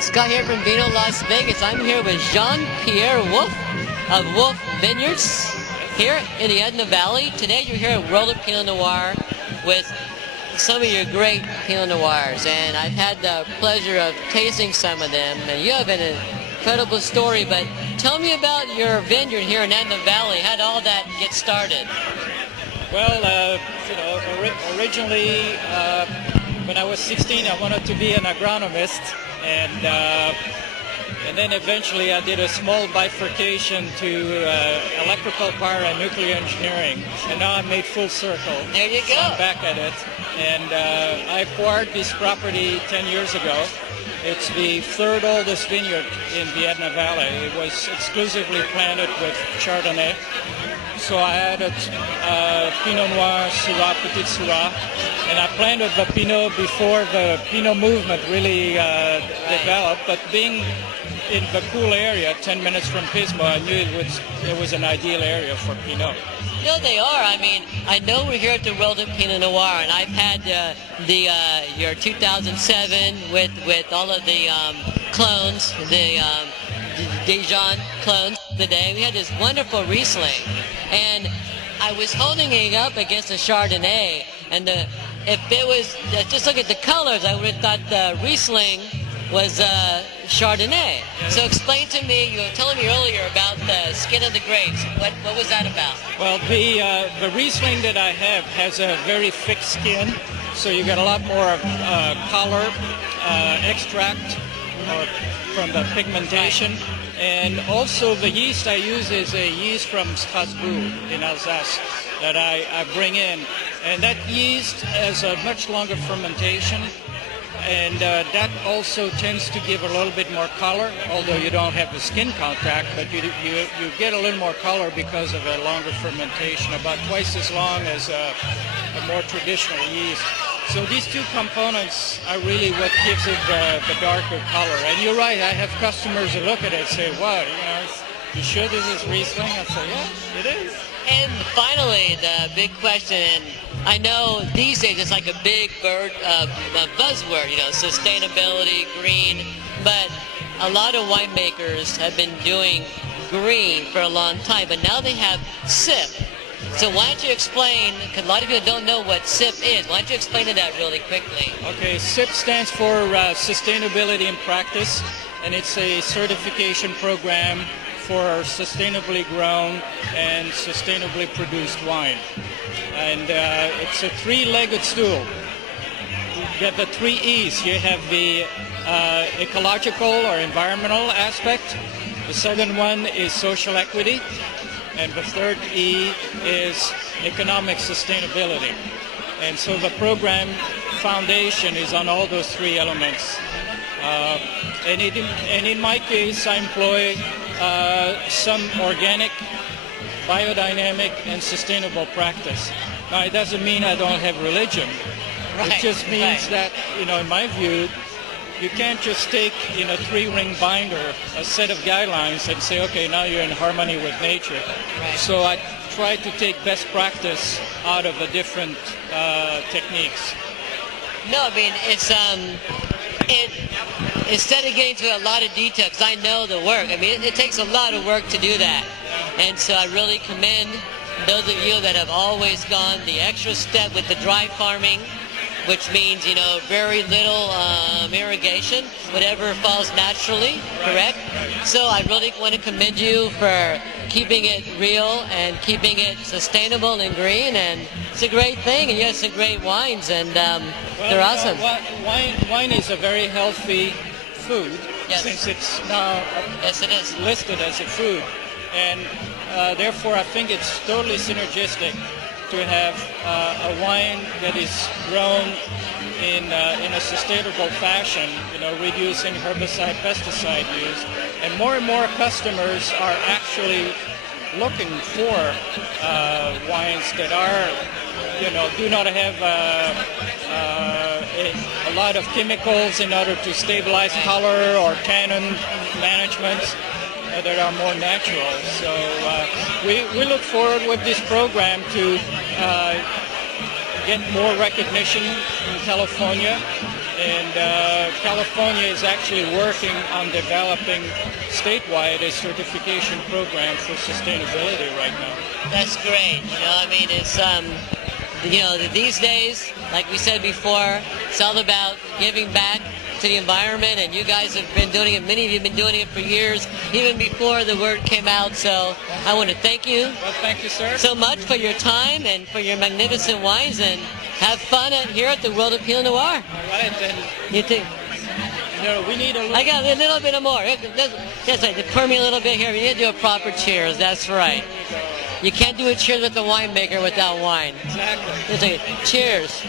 Scott here from Vino, Las Vegas. I'm here with Jean-Pierre Wolff of Wolff Vineyards here in the Edna Valley. Today you're here at World of Pinot Noir with some of your great Pinot Noirs, and I've had the pleasure of tasting some of them, and you have an incredible story. But tell me about your vineyard here in Edna Valley. How did all that get started? Well, originally when I was 16, I wanted to be an agronomist, and then eventually I did a small bifurcation to electrical power and nuclear engineering, and now I'm made full circle. There you go. So I'm back at it, and I acquired this property 10 years ago. It's the third oldest vineyard in the Edna Valley. It was exclusively planted with Chardonnay. So I added Pinot Noir, Syrah, Petit Syrah, and I planted the Pinot before the Pinot movement really developed. But being in the cool area, 10 minutes from Pismo, I knew it was an ideal area for Pinot. No, they are. I mean, I know we're here at the World of Pinot Noir, and I've had your 2007 with all of the clones, the Dijon clones today. We had this wonderful Riesling, and I was holding it up against the Chardonnay, and if it was just look at the colors, I would have thought the Riesling was Chardonnay. So explain to me, you were telling me earlier about the skin of the grapes. What was that about? Well, the Riesling that I have has a very thick skin, so you get a lot more color, extract from the pigmentation. Right. And also the yeast I use is a yeast from Strasbourg in Alsace that I bring in. And that yeast has a much longer fermentation, and that also tends to give a little bit more color, although you don't have the skin contact, but you get a little more color because of a longer fermentation, about twice as long as a more traditional yeast. So these two components are really what gives it the darker color. And you're right, I have customers that look at it and say, wow, you sure this is Riesling? I say, yeah, it is. And finally, the big question, and I know these days it's like a big buzzword, sustainability, green, but a lot of winemakers have been doing green for a long time, but now they have SIP. So why don't you explain, because a lot of people don't know what SIP is, why don't you explain that really quickly? Okay, SIP stands for Sustainability in Practice, and it's a certification program for sustainably grown and sustainably produced wine. And it's a three-legged stool. You get the three E's. You have the ecological or environmental aspect. The second one is social equity. And the third E is economic sustainability. And so the program foundation is on all those three elements. And in my case, I employ some organic, biodynamic, and sustainable practice. Now, it doesn't mean I don't have religion. Right, it just means that, in my view, you can't just take in a three-ring binder a set of guidelines and say, okay, now you're in harmony with nature. Right. So I try to take best practice out of the different techniques. No, I mean, it's instead of getting to a lot of detail, because I know the work, I mean, it takes a lot of work to do that. And so I really commend those of you that have always gone the extra step with the dry farming, which means, very little irrigation, whatever falls naturally, correct? Right. So I really want to commend you for keeping it real and keeping it sustainable and green, and it's a great thing, and you have some great wines, and they're awesome. Wine is a very healthy food, yes, since it's now yes, it is. listed as a food, and therefore I think it's totally synergistic to have a wine that is grown in a sustainable fashion, reducing herbicide, pesticide use. And more customers are actually looking for wines that are, do not have a lot of chemicals in order to stabilize color or tannin management, that are more natural. So we look forward with this program to get more recognition in California. And California is actually working on developing statewide a certification program for sustainability right now. That's great. I mean, it's these days, like we said before, it's all about giving back to the environment, and you guys have been doing it. Many of you have been doing it for years, even before the word came out. So I want to thank you. Well, thank you, sir. So much for your time and for your magnificent wines, and have fun here at the World of Pinot Noir. All right, then. You too. We need a little... I got a little bit more. Just pour me a little bit here. We need to do a proper cheers. That's right. You can't do a cheers with the winemaker without wine. Exactly. Cheers.